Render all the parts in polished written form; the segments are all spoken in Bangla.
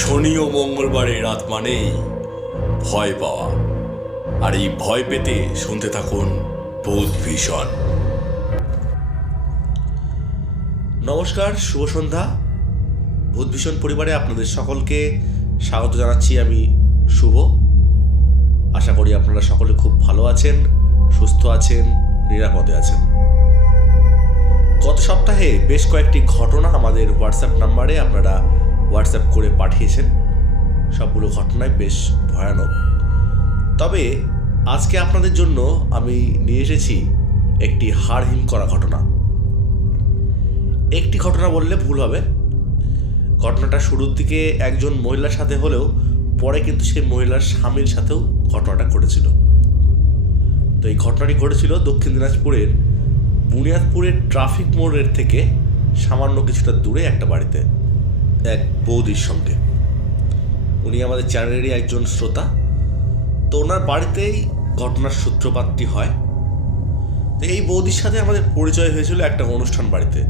শনি ও মঙ্গলবারে রাত মানেই ভয় পাওয়া, আর এই ভয় পেতে শুনতে থাকুন ভূত ভীষণ। নমস্কার, শুভ সন্ধ্যা। ভূত ভীষণ পরিবারে আপনাদের সকলকে স্বাগত জানাচ্ছি। আমি শুভ। আশা করি আপনারা সকলে খুব ভালো আছেন, সুস্থ আছেন, নিরাপদে আছেন। গত সপ্তাহে বেশ কয়েকটি ঘটনা আমাদের হোয়াটসঅ্যাপ নাম্বারে আপনারা হোয়াটসঅ্যাপ করে পাঠিয়েছেন। সবগুলো ঘটনাই বেশ ভয়ানক। তবে আজকে আপনাদের জন্য আমি নিয়ে এসেছি একটি হাড়হিম করা ঘটনা। একটি ঘটনা বললে ভুল হবে। ঘটনাটা শুরুর দিকে একজন মহিলার সাথে হলেও পরে কিন্তু সেই মহিলার স্বামীর সাথেও ঘটনাটা ঘটেছিল। তো এই ঘটনাটি ঘটেছিল দক্ষিণ দিনাজপুরের বুনিয়াদপুরের ট্রাফিক মোড়ের থেকে সামান্য কিছুটা দূরে একটা বাড়িতে এক বৌদির সঙ্গে। উনি আমাদের চ্যানেলেরই একজন শ্রোতা। তো ওনার বাড়িতেই ঘটনার সূত্রপাতটি হয়। তো এই বৌদির সাথে আমাদের পরিচয় হয়েছিল একটা অনুষ্ঠান বাড়িতে।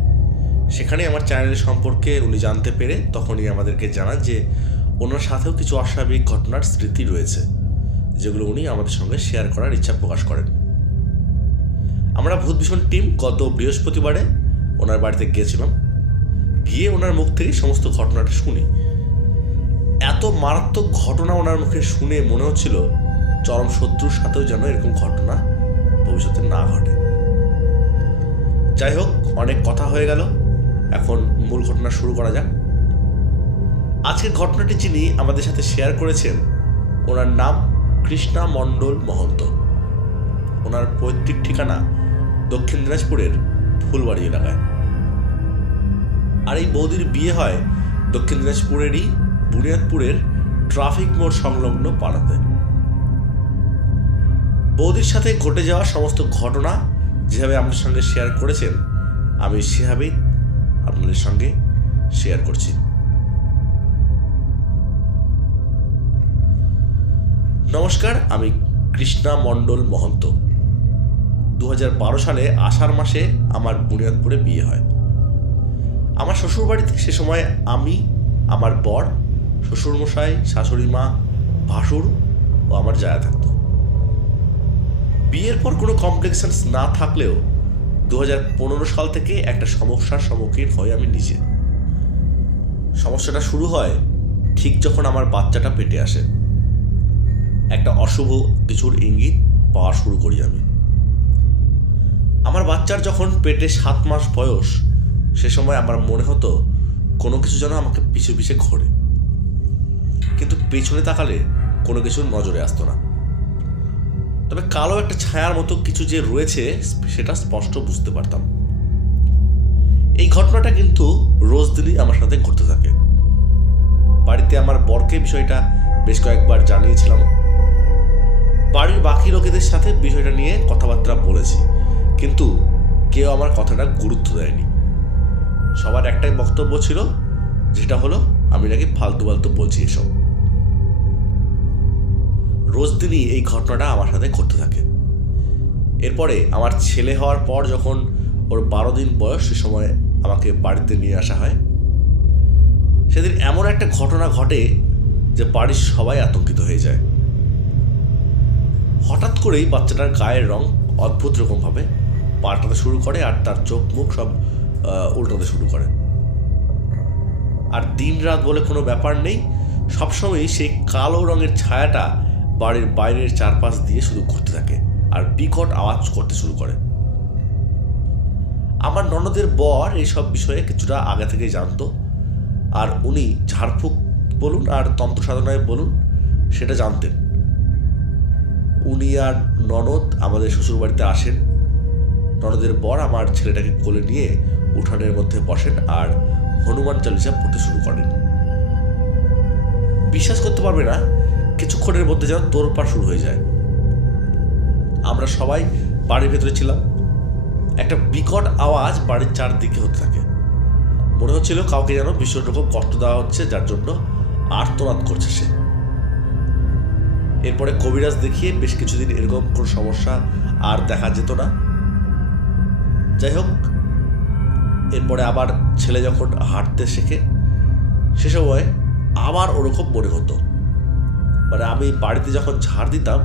সেখানে আমার চ্যানেলের সম্পর্কে উনি জানতে পেরে তখনই আমাদেরকে জানান যে ওনার সাথেও কিছু অস্বাভাবিক ঘটনার স্মৃতি রয়েছে, যেগুলো উনি আমাদের সঙ্গে শেয়ার করার ইচ্ছা প্রকাশ করেন। আমরা ভূত ভীষণ টিম গত বৃহস্পতিবারে ওনার বাড়িতে গিয়েছিলাম। গিয়ে ওনার মুখ থেকে সমস্ত ঘটনাটা শুনি। এত মারাত্মক ঘটনা ওনার মুখে শুনে মনে হচ্ছিল চরম শত্রুর সাথেও যেন এরকম ঘটনা ভবিষ্যতে না ঘটে। যাই হোক, অনেক কথা হয়ে গেল, এখন মূল ঘটনা শুরু করা যাক। আজকের ঘটনাটি যিনি আমাদের সাথে শেয়ার করেছেন, ওনার নাম কৃষ্ণা মণ্ডল মহন্ত। ওনার পৈতৃক ঠিকানা দক্ষিণ দিনাজপুরের ফুলবাড়ি এলাকায়। আর এই বৌদির বিয়ে হয় দক্ষিণ দিনাজপুরেরই বুনিয়াদপুরের ট্রাফিক মোড় সংলগ্ন পাড়াতে। বৌদির সাথে ঘটে যাওয়া সমস্ত ঘটনা যেভাবে আমাদের সঙ্গে শেয়ার করেছেন, আমি সেভাবেই আপনাদের সঙ্গে শেয়ার করছি। নমস্কার, আমি কৃষ্ণা মণ্ডল মহন্ত। 2012 সালে আষাঢ় মাসে আমার বুনিয়াদপুরে বিয়ে হয়। আমার শ্বশুরবাড়িতে সে সময় আমি, আমার বর, শ্বশুরমশাই, শাশুড়ি মা, ভাসুর ও আমার জায়া থাকত। বিয়ের পর কোনো কমপ্লিকেশনস না থাকলেও 2015 সাল থেকে একটা সমস্যার সম্মুখীন হই আমি নিজে। সমস্যাটা শুরু হয় ঠিক যখন আমার বাচ্চাটা পেটে আসে। একটা অশুভ কিছুর ইঙ্গিত পাওয়া শুরু করি আমি। আমার বাচ্চার যখন পেটে 7 মাস বয়স, সে সময় আমার মনে হতো কোনো কিছু যেন আমাকে পিছু পিছে ঘোরে, কিন্তু পেছনে তাকালে কোনো কিছু নজরে আসতো না। তবে কালো একটা ছায়ার মতো কিছু যে রয়েছে সেটা স্পষ্ট বুঝতে পারতাম। এই ঘটনাটা কিন্তু রোজ দিনই আমার সাথে ঘটতে থাকে। বাড়িতে আমার বরকে বিষয়টা বেশ কয়েকবার জানিয়েছিলাম। বাড়ির বাকি লোকেদের সাথে বিষয়টা নিয়ে কথাবার্তা বলেছি, কিন্তু কেউ আমার কথাটা গুরুত্ব দেয়নি। সবার একটাই বক্তব্য ছিল, যেটা হলো আমি নাকি ফালতু ফালতু বলছি এসব। রোজ দিনই এই ঘটনাটা আমার সাথে ঘটতে থাকে। এরপরে আমার ছেলে হওয়ার পর যখন ওর 12 দিন বয়স, সে সময় আমাকে বাড়িতে নিয়ে আসা হয়। সেদিন এমন একটা ঘটনা ঘটে যে বাড়ির সবাই আতঙ্কিত হয়ে যায়। হঠাৎ করেই বাচ্চাটার গায়ের রং অদ্ভুত রকমভাবে পাল্টাতে শুরু করে, আর তার চোখ মুখ সব উল্টাতে শুরু করে। আর দিন রাত বলে কোনো ব্যাপার নেই, সবসময়ই সেই কালো রঙের ছায়াটা বাড়ির বাইরের চারপাশ দিয়ে শুধু ঘুরতে থাকে আর বিকট আওয়াজ করতে শুরু করে। আমার ননদের বর এইসব বিষয়ে কিছুটা আগে থেকেই জানতো, আর উনি ঝাড়ফুঁক বলুন আর তন্ত্র সাধনায় বলুন সেটা জানতেন। উনি আর ননদ আমাদের শ্বশুরবাড়িতে আসেন। ননদের বর আমার ছেলেটাকে কোলে নিয়ে উঠানের মধ্যে বসেন আর হনুমান চালিসা পড়তে শুরু করেন। বিশ্বাস করতে পারবে না, কিছুক্ষণের মধ্যে যেন তোড়পাড় শুরু হয়ে যায়। আমরা সবাই বাড়ির ভেতরে ছিলাম। একটা বিকট আওয়াজ বাড়ির চারদিকে হতে থাকে। মনে হচ্ছিল কাউকে যেন ভীষণ রকম কষ্ট দেওয়া হচ্ছে, যার জন্য আর্তনাদ করছে সে। এরপরে কবিরাজ দেখিয়ে বেশ কিছুদিন এরকম কোনো সমস্যা আর দেখা যেত না। যাই হোক, এরপরে আবার ছেলে যখন হাঁটতে শেখে, সে সময় আবার ওরকম মনে হতো। মানে আমি বাড়িতে যখন ঝাড় দিতাম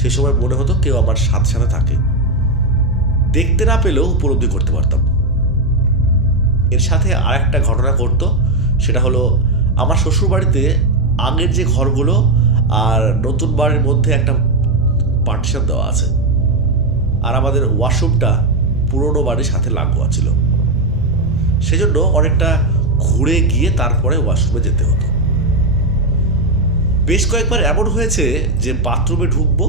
সে সময় মনে হতো কেউ আমার সাথে সাথে থাকে, দেখতে না পেলেও উপলব্ধি করতে পারতাম। এর সাথে আর একটা ঘটনা ঘটতো, সেটা হলো আমার শ্বশুর বাড়িতে আগের যে ঘরগুলো আর নতুন বাড়ির মধ্যে একটা পার্টিশন দেওয়া আছে, আর আমাদের ওয়াশরুমটা পুরোনো বাড়ির সাথে লাগোয়া ছিল, সেজন্য অনেকটা ঘুরে গিয়ে তারপরে ওয়াশরুমে যেতে হতো। বেশ কয়েকবার এমন হয়েছে যে বাথরুমে ঢুকবো,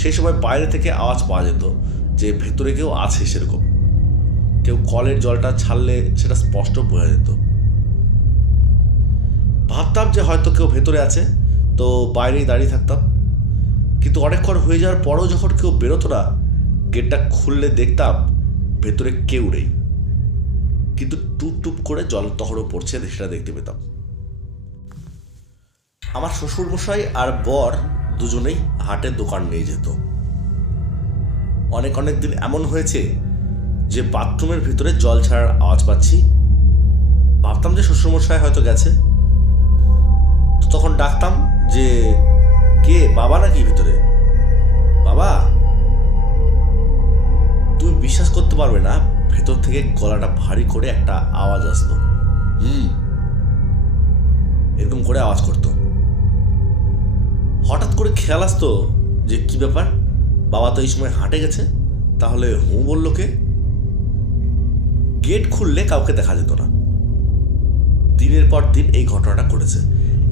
সেই সময় বাইরে থেকে আওয়াজ পাওয়া যেত যে ভেতরে কেউ আছে, সেরকম কেউ কলের জলটা ছাড়লে সেটা স্পষ্ট বোঝা যেত। ভাবতাম যে হয়তো কেউ ভেতরে আছে, তো বাইরেই দাঁড়িয়ে থাকতাম। কিন্তু অনেকক্ষণ হয়ে যাওয়ার পরও যখন কেউ বেরোতো না, গেটটা খুললে দেখতাম ভেতরে কেউ নেই, কিন্তু টুপ টুপ করে জল তখনও পড়ছে সেটা দেখতে পেতাম। আমার শ্বশুরমশাই আর বর দুজনেই হাটের দোকান নিয়ে যেত। অনেক দিন এমন হয়েছে যে বাথরুমের ভিতরে জল ছাড়ার আওয়াজ পাচ্ছি, ভাবতাম যে শ্বশুরমশাই হয়তো গেছে, তো তখন ডাকতাম যে কে, বাবা নাকি ভিতরে? বাবা। তুমি বিশ্বাস করতে পারবে না, ভেতর থেকে গলাটা ভারী করে একটা আওয়াজ আসতো, এরকম করে আওয়াজ করতো। হঠাৎ করে খেয়াল আসতো যে কি ব্যাপার, বাবা তো এই সময় হাঁটে গেছে, তাহলে বললো কে? গেট খুললে কাউকে দেখা যেত না। দিনের পর দিন এই ঘটনাটা ঘটেছে,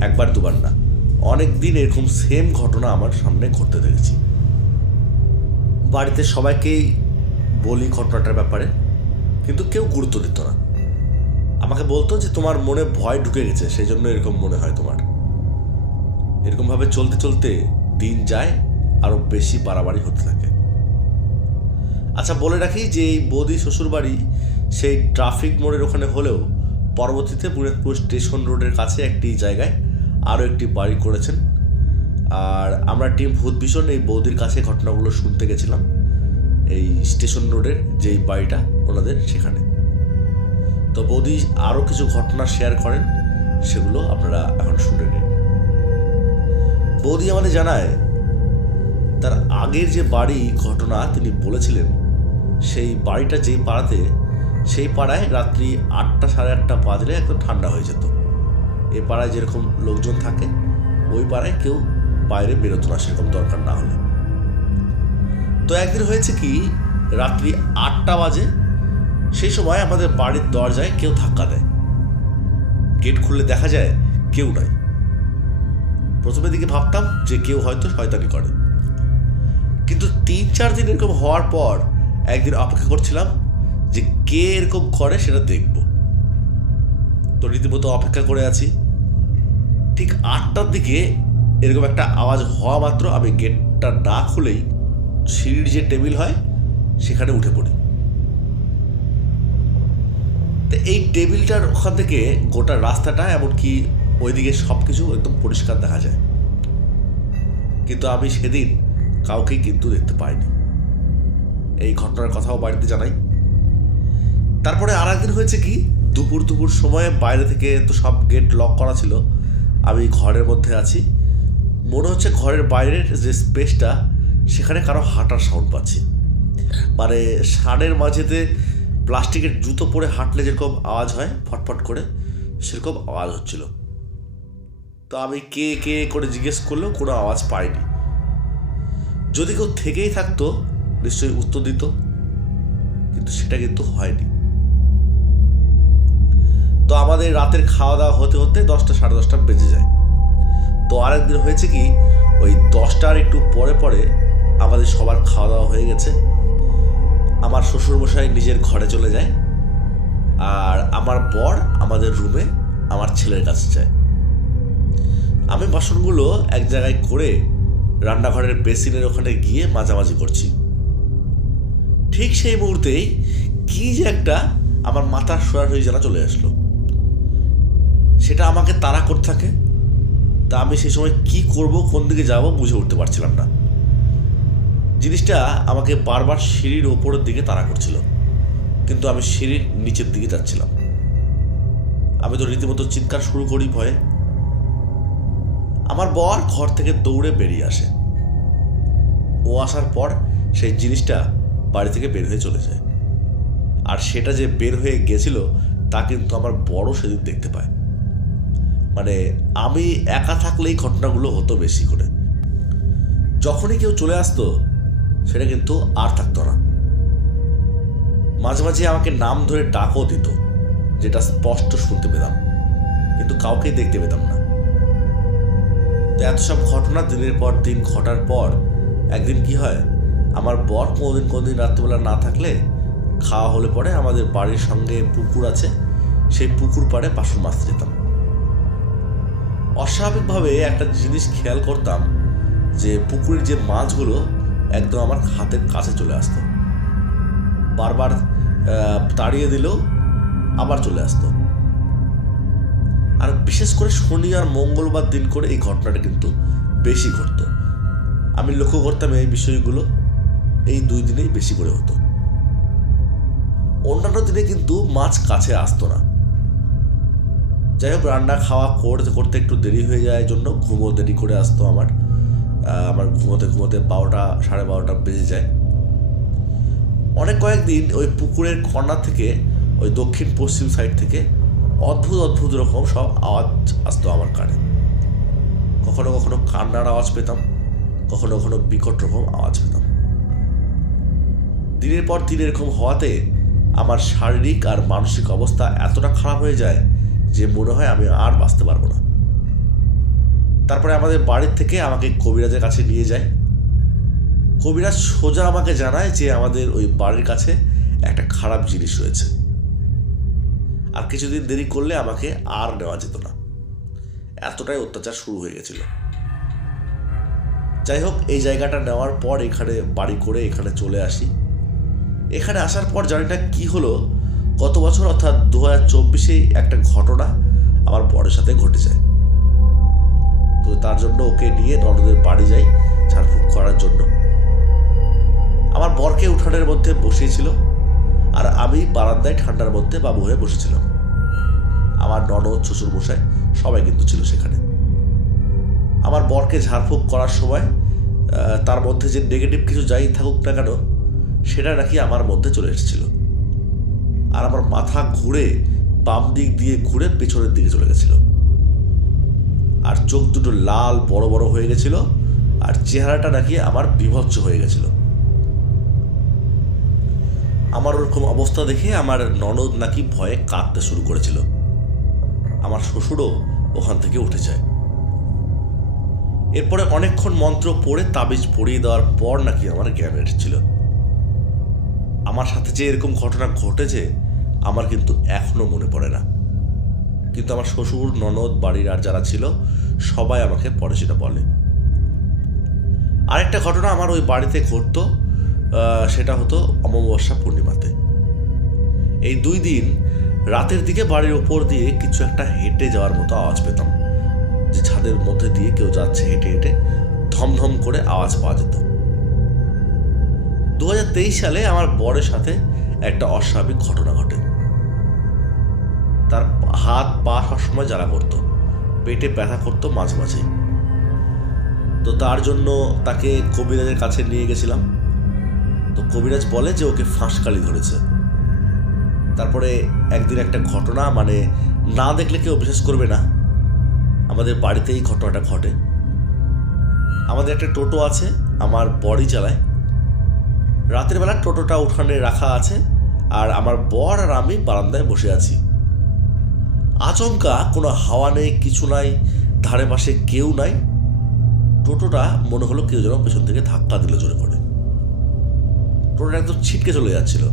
একবার দুবার না, অনেক দিন এরকম সেম ঘটনা আমার সামনে ঘটতে দেখেছি। বাড়িতে সবাইকেই বলি ঘটনাটার ব্যাপারে, কিন্তু কেউ গুরুত্ব দিত না। আমাকে বলতো যে তোমার মনে ভয় ঢুকে গেছে, সেই জন্য এরকম মনে হয় তোমার। এরকমভাবে চলতে চলতে দিন যায়, আরো বেশি বাড়াবাড়ি হতে থাকে। আচ্ছা, বলে রাখি যে এই বৌদি শ্বশুর বাড়ি সেই ট্রাফিক মোড়ের ওখানে হলেও পরবর্তীতে বুনিয়াদপুর স্টেশন রোডের কাছে একটি জায়গায় আরও একটি বাড়ি করেছেন। আর আমরা টিম ভূত ভীষণ এই বৌদির কাছে ঘটনাগুলো শুনতে গেছিলাম, এই স্টেশন রোডের যেই বাড়িটা ওনাদের সেখানে। তো বৌদি আরও কিছু ঘটনা শেয়ার করেন, সেগুলো আপনারা এখন শুনে নিন। বৌদি আমাদের জানায় তার আগের যে বাড়ি ঘটনা তিনি বলেছিলেন, সেই বাড়িটা যেই পাড়াতে, সেই পাড়ায় রাত্রি 8টা সাড়ে 8টা বাজলে একদম ঠান্ডা হয়ে যেত। এই পাড়ায় যেরকম লোকজন থাকে, ওই পাড়ায় কেউ বাইরে বেরোতো না সেরকম দরকার না হলে। তো একদিন হয়েছে কি, রাত্রি 8টা বাজে, সেই সময় আমাদের বাড়ির দরজায় কেউ ধাক্কা দেয়। গেট খুললে দেখা যায় কেউ নাই। প্রথমের দিকে ভাবতাম যে কেউ হয়তো শয়তানি করে, কিন্তু 3-4 দিন এরকম হওয়ার পর একদিন অপেক্ষা করছিলাম যে কে এরকম করে সেটা দেখব। তো রীতিমতো অপেক্ষা করে আছি। ঠিক 8টার দিকে এরকম একটা আওয়াজ হওয়া মাত্র আমি গেটটা না খুলেই সিঁড়ির যে টেবিল হয় সেখানে উঠে পড়ি। তো এই টেবিলটার ওখান থেকে গোটা রাস্তাটা, এমনকি ওইদিকে সব কিছু একদম পরিষ্কার দেখা যায়, কিন্তু আমি সেদিন কাউকেই কিন্তু দেখতে পাইনি। এই ঘটনার কথাও বাড়িতে জানাই। তারপরে আর একদিন হয়েছে কি, দুপুর সময়ে বাইরে থেকে তো সব গেট লক করা ছিল, আমি ঘরের মধ্যে আছি, মনে হচ্ছে ঘরের বাইরের যে স্পেসটা সেখানে কারো হাঁটার সাউন্ড পাচ্ছি। মানে সানের মাঝেতে প্লাস্টিকের জুতো পরে হাঁটলে যেরকম আওয়াজ হয় ফটফট করে, সেরকম আওয়াজ হচ্ছিল। তো আমি কে কে করে জিজ্ঞেস করলেও কোনো আওয়াজ পাইনি। যদি কেউ থেকেই থাকতো নিশ্চয়ই উত্তর দিত, কিন্তু সেটা কিন্তু হয়নি। তো আমাদের রাতের খাওয়া দাওয়া হতে হতে 10টা সাড়ে 10টা বেজে যায়। তো আরেকদিন হয়েছে কি, ওই 10টার একটু পরে পরে আমাদের সবার খাওয়া দাওয়া হয়ে গেছে, আমার শ্বশুরমশাই নিজের ঘরে চলে যায়, আর আমার বর আমাদের রুমে আমার ছেলের কাছে যায়। আমি বাসনগুলো এক জায়গায় করে রান্নাঘরের বেসিনের ওখানে গিয়ে মাঝামাঝি করছি। ঠিক সেই মুহূর্তেই কি যে একটা আমার মাথার সরাসরি জানা চলে আসলো, সেটা আমাকে তাড়া করতে থাকে। তা আমি সেই সময় কি করব, কোন দিকে যাব বুঝে উঠতে পারছিলাম না। জিনিসটা আমাকে বারবার সিঁড়ির ওপরের দিকে তাড়া করছিল, কিন্তু আমি সিঁড়ির নিচের দিকে যাচ্ছিলাম। আমি তো রীতিমতো চিৎকার শুরু করি ভয়ে, আমার বর ঘর থেকে দৌড়ে বেরিয়ে আসে। ও আসার পর সেই জিনিসটা বাড়ি থেকে বের হয়ে চলে যায়। আর সেটা যে বের হয়ে গেছিল তা কিন্তু আমার বড় সেদিন দেখতে পায়। মানে আমি একা থাকলেই ঘটনাগুলো হতো বেশি করে। যখনই কেউ চলে আসতো সেটা কিন্তু আর থাকতো না। মাঝে মাঝে আমাকে নাম ধরে ডাকও দিত, যেটা স্পষ্ট শুনতে পেতাম, কিন্তু কাউকেই দেখতে পেতাম না। তো এত সব ঘটনা দিনের পর দিন ঘটার পর একদিন কি হয়, আমার বর কোনোদিন রাত্রিবেলা না থাকলে খাওয়া হলে পরে আমাদের বাড়ির সঙ্গে পুকুর আছে, সেই পুকুর পাড়ে বাসন মাজতে যেতাম। অস্বাভাবিকভাবে একটা জিনিস খেয়াল করতাম যে পুকুরের যে মাছগুলো একদম আমার হাতের কাছে চলে আসতো। বারবার তাড়িয়ে দিলেও আবার চলে আসতো। আর বিশেষ করে শনি আর মঙ্গলবার দিন করে এই ঘটনাটা কিন্তু বেশি ঘটতো। আমি লক্ষ্য করতাম এই বিষয়গুলো এই 2 দিনেই বেশি করে হতো। অন্যান্য দিনে কিন্তু মাছ কাছে আসতো না। যাই হোক, রান্না খাওয়া করতে করতে একটু দেরি হয়ে যায় জন্য ঘুমো দেরি করে আসতো। আমার ঘুমোতে 12টা 12:30 বেজে যায়। কয়েকদিন ওই পুকুরের কর্নার থেকে, ওই দক্ষিণ পশ্চিম সাইড থেকে অদ্ভুত রকম সব আওয়াজ আসতো আমার কানে। কখনো কখনো কান্নার আওয়াজ পেতাম, কখনো কখনো বিকট রকম আওয়াজ পেতাম। দিনের পর দিন এরকম হওয়াতে আমার শারীরিক আর মানসিক অবস্থা এতটা খারাপ হয়ে যায় যে মনে হয় আমি আর বাঁচতে পারবো না। তারপরে আমাদের বাড়ির থেকে আমাকে কবিরাজের কাছে নিয়ে যায়। কবিরাজ সোজা আমাকে জানায় যে আমাদের ওই বাড়ির কাছে একটা খারাপ জিনিস রয়েছে, আর কিছুদিন দেরি করলে আমাকে আর নেওয়া যেত না। এতটাই অত্যাচার শুরু হয়ে গেছিল। যাই হোক, এই জায়গাটা নেওয়ার পর এখানে বাড়ি করে এখানে চলে আসি। এখানে আসার পর জানি না কি হলো, গত বছর অর্থাৎ 2024-এ একটা ঘটনা আমার বরের সাথে ঘটে যায়। তো তার জন্য ওকে নিয়ে ননদের বাড়ি যাই ঝাড়ফুঁক করার জন্য। আমার বরকে উঠানের মধ্যে বসিয়েছিল, আর আমি বারান্দায় ঠান্ডার মধ্যে বাবু হয়ে বসেছিলাম। আমার ননদ, শ্বশুরমশাই সবাই কিন্তু ছিল সেখানে। আমার বরকে ঝাড়ফুঁক করার সময় তার মধ্যে যে নেগেটিভ কিছু যাই থাকুক না কেন, সেটা নাকি আমার মধ্যে চলে এসেছিল। আর আমার মাথা ঘুরে বাম দিক দিয়ে ঘুরে পেছনের দিকে চলে গেছিল, আর চোখ দুটো লাল বড় বড় হয়ে গেছিল, আর চেহারাটা নাকি আমার বিভৎস হয়ে গেছিল। আমার ওরকম অবস্থা দেখে আমার ননদ নাকি ভয়ে কাঁদতে শুরু করেছিল। আমার শ্বশুরও ওখান থেকে উঠে যায়। এরপরে অনেকক্ষণ মন্ত্র পড়ে তাবিজ পরিয়ে দেওয়ার পর নাকি আমার জ্ঞান এসেছিল। আমার সাথে যে এরকম ঘটনা ঘটেছে আমার কিন্তু এখনো মনে পড়ে না, কিন্তু আমার শ্বশুর, ননদ, বাড়ির আর যারা ছিল সবাই আমাকে পরে সেটা বলে। আরেকটা ঘটনা আমার ওই বাড়িতে ঘটতো, সেটা হতো অমাবস্যা পূর্ণিমাতে। এই 2 দিন রাতের দিকে বাড়ির ওপর দিয়ে কিছু একটা হেঁটে যাওয়ার মতো আওয়াজ পেতাম, যে ছাদের মধ্যে দিয়ে কেউ যাচ্ছে হেঁটে হেঁটে, ধমধম করে আওয়াজ পাওয়া যেত। 2023 সালে আমার বরের সাথে একটা অস্বাভাবিক ঘটনা ঘটে। তার হাত পা সবসময় জ্বালা করতো, পেটে ব্যথা করতো মাঝে মাঝে। তো তার জন্য তাকে কবিরাজের কাছে নিয়ে গেছিলাম। তো কবিরাজ বলে যে ওকে ফাঁসকালি ধরেছে। তারপরে একদিন একটা ঘটনা, মানে না দেখলে কেউ বিশ্বাস করবে না, আমাদের বাড়িতেই ঘটনাটা ঘটে। আমাদের একটা টোটো আছে, আমার বরই চালায়। রাতের বেলা টোটোটা উঠানে রাখা আছে, আর আমার বর আর আমি বারান্দায় বসে আছি। আচমকা কোনো হাওয়া নেই, কিছু নাই, ধারে পাশে কেউ নাই। টোটোটা মনে হলো কেউ যেন পেছন থেকে ধাক্কা দিল জোরে করে। টোটোটা একদম ছিটকে চলে যাচ্ছিল।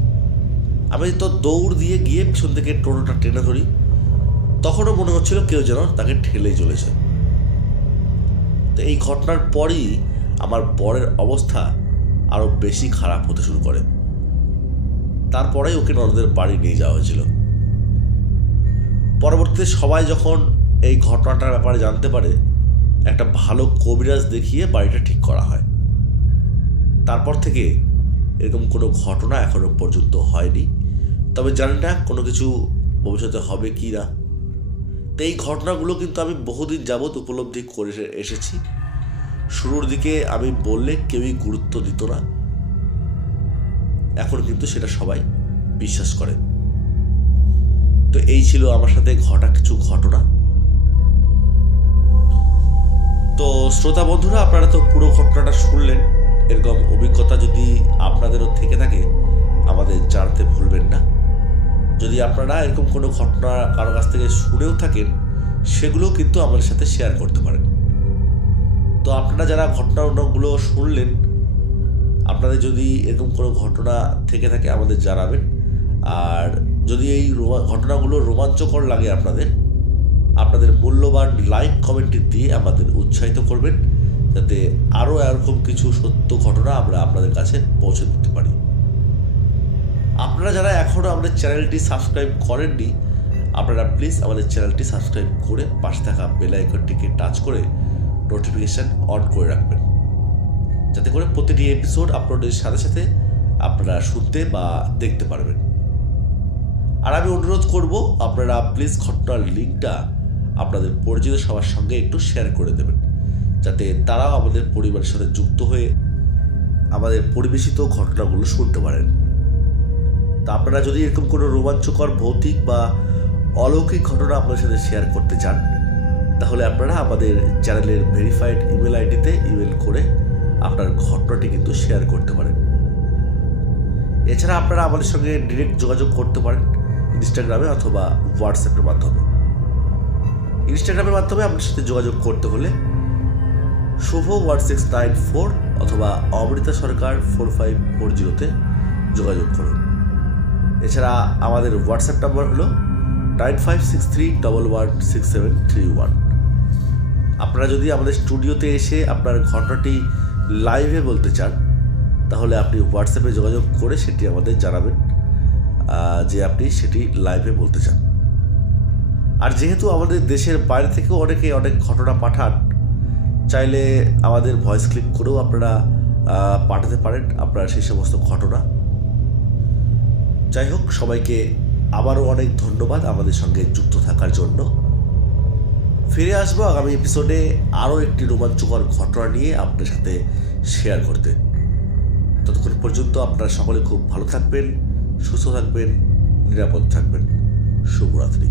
আমি তো দৌড় দিয়ে গিয়ে পিছন থেকে টোটোটা টেনে ধরি। তখনও মনে হচ্ছিল কেউ যেন তাকে ঠেলেই চলেছে। তো এই ঘটনার পরই আমার বরের অবস্থা আরো বেশি খারাপ হতে শুরু করে। তারপরেই ওকে ননদের বাড়ি নিয়ে যাওয়া হয়েছিল। পরবর্তীতে সবাই যখন এই ঘটনাটার ব্যাপারে জানতে পারে, একটা ভালো কবিরাজ দেখিয়ে বাড়িটা ঠিক করা হয়। তারপর থেকে এরকম কোনো ঘটনা এখনো পর্যন্ত হয়নি। তবে জানি না কোনো কিছু ভবিষ্যতে হবে কি না। তো তো এই ঘটনাগুলো কিন্তু আমি বহুদিন যাবৎ উপলব্ধি করে এসেছি। শুরুর দিকে আমি বললে কেউই গুরুত্ব দিত না, এখন কিন্তু সেটা সবাই বিশ্বাস করে। তো এই ছিল আমার সাথে ঘটা কিছু ঘটনা। তো শ্রোতা বন্ধুরা, আপনারা তো পুরো ঘটনাটা শুনলেন। এরকম অভিজ্ঞতা যদি আপনাদেরও থেকে থাকে আমাদের জানাতে ভুলবেন না। যদি আপনারা এরকম কোনো ঘটনা কারো কাছ থেকে শুনেও থাকেন, সেগুলো কিন্তু আমাদের সাথে শেয়ার করতে পারেন। তো আপনারা যারা ঘটনাগুলো শুনলেন, আপনাদের যদি এরকম কোনো ঘটনা থেকে থাকে আমাদের জানাবেন। আর যদি এই ঘটনাগুলো রোমাঞ্চকর লাগে আপনাদের মূল্যবান লাইক কমেন্ট দিয়ে আমাদের উৎসাহিত করবেন, যাতে আরও এরকম কিছু সত্য ঘটনা আমরা আপনাদের কাছে পৌঁছে দিতে পারি। আপনারা যারা এখনও আমাদের চ্যানেলটি সাবস্ক্রাইব করেননি, আপনারা প্লিজ আমাদের চ্যানেলটি সাবস্ক্রাইব করে পাশে থাকা বেল আইকনটিকে টাচ করে নোটিফিকেশান অন করে রাখবেন, যাতে করে প্রতিটি এপিসোড আপলোডের সাথে সাথে আপনারা শুনতে বা দেখতে পারবেন। আর আমি অনুরোধ করব, আপনারা প্লিজ ঘটনার লিঙ্কটা আপনাদের পরিচিত সবার সঙ্গে একটু শেয়ার করে দেবেন, যাতে তারাও আমাদের পরিবারের সাথে যুক্ত হয়ে আমাদের পরিবেশিত ঘটনাগুলো শুনতে পারেন। তা আপনারা যদি এরকম কোনো রোমাঞ্চকর ভৌতিক বা অলৌকিক ঘটনা আপনাদের সাথে শেয়ার করতে চান, তাহলে আপনারা আমাদের চ্যানেলের ভেরিফাইড ইমেল আইডিতে ইমেল করে আপনার ঘটনাটি কিন্তু শেয়ার করতে পারেন। এছাড়া আপনারা আমাদের সঙ্গে ডিরেক্ট যোগাযোগ করতে পারেন ইনস্টাগ্রামে অথবা হোয়াটসঅ্যাপের মাধ্যমে। ইনস্টাগ্রামের মাধ্যমে আপনার সাথে যোগাযোগ করতে হলে শুভ 1694 অথবা অমৃতা সরকার 4540-তে যোগাযোগ করুন। এছাড়া আমাদের হোয়াটসঅ্যাপ নাম্বার হলো 9563116731। আপনারা যদি আমাদের স্টুডিওতে এসে আপনার ঘটনাটি লাইভে বলতে চান, তাহলে আপনি হোয়াটসঅ্যাপে যোগাযোগ করে সেটি আমাদের জানাবেন যে আপনি সেটি লাইভে বলতে চান। আর যেহেতু আমাদের দেশের বাইরে থেকেও অনেকে অনেক ঘটনা পাঠান, চাইলে আমাদের ভয়েস ক্লিপ করেও আপনারা পাঠাতে পারেন আপনারা সেই সমস্ত ঘটনা। যাই হোক, সবাইকে আবারও অনেক ধন্যবাদ আমাদের সঙ্গে যুক্ত থাকার জন্য। ফিরে আসবো আগামী এপিসোডে আরও একটি রোমাঞ্চকর ঘটনা নিয়ে আপনাদের সাথে শেয়ার করতে। ততক্ষণ পর্যন্ত আপনারা সকলে খুব ভালো থাকবেন, সুস্থ থাকবেন, নিরাপদ থাকবেন। শুভরাত্রি।